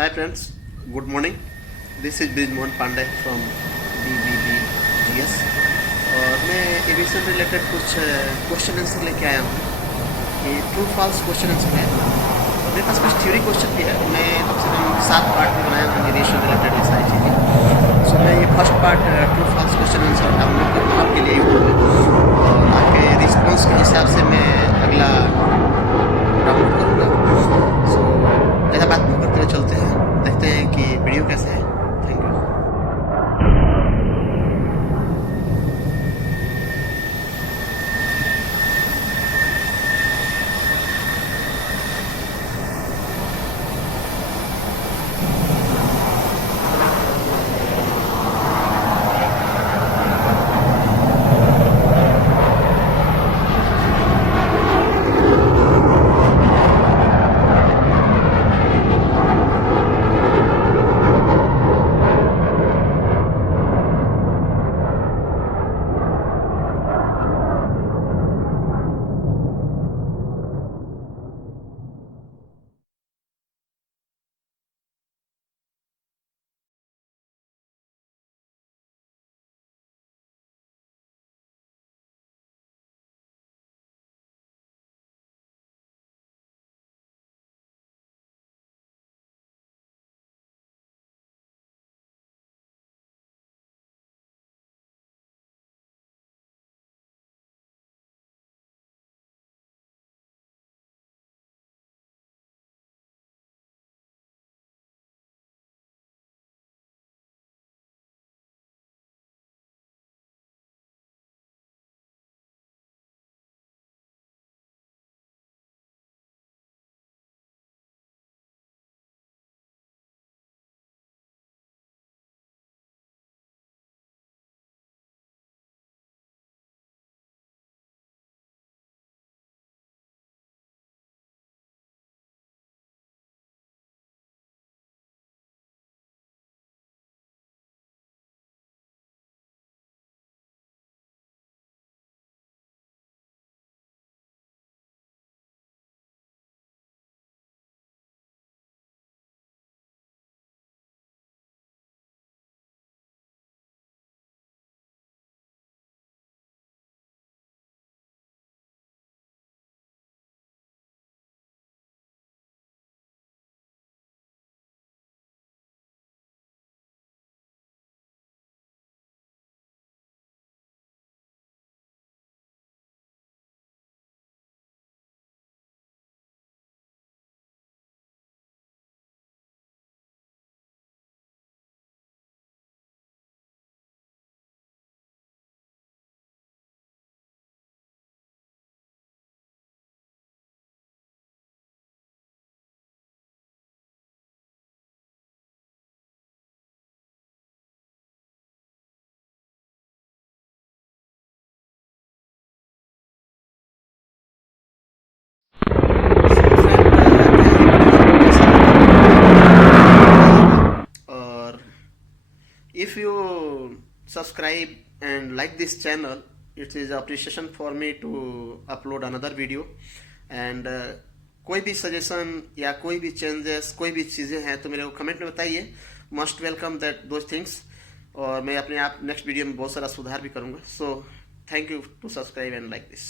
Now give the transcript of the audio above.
Hi friends, good morning. This is Brijmohan Pandey from BBBGS और मैं aviation related कुछ question answer लेके आया हूँ। ये ट्रू फॉल्स क्वेश्चन आंसर है और मेरे पास कुछ थ्योरी क्वेश्चन भी है। मैं कम से कम 7 पार्ट में बनाया हूँ एविएशन रिलेटेड ये सारी चीज़ें। सो मैं ये first part true false question answer download करूँगा आपके लिए यूट्यूब में और आपके रिस्पॉन्स के हिसाब से मैं अगला डाउनलोड करूँगा। सो ज़्यादा बात नहीं करते हुए चलते हैं, देखते हैं कि वीडियो कैसे है। Thank you. और if you subscribe and like this channel, it is appreciation for me to upload another video and कोई भी सजेशन या कोई भी चेंजेस कोई भी चीज़ें हैं तो मेरे को कमेंट में बताइए। Must welcome that those things और मैं अपने आप नेक्स्ट वीडियो में बहुत सारा सुधार भी करूँगा। So thank you to subscribe and like this.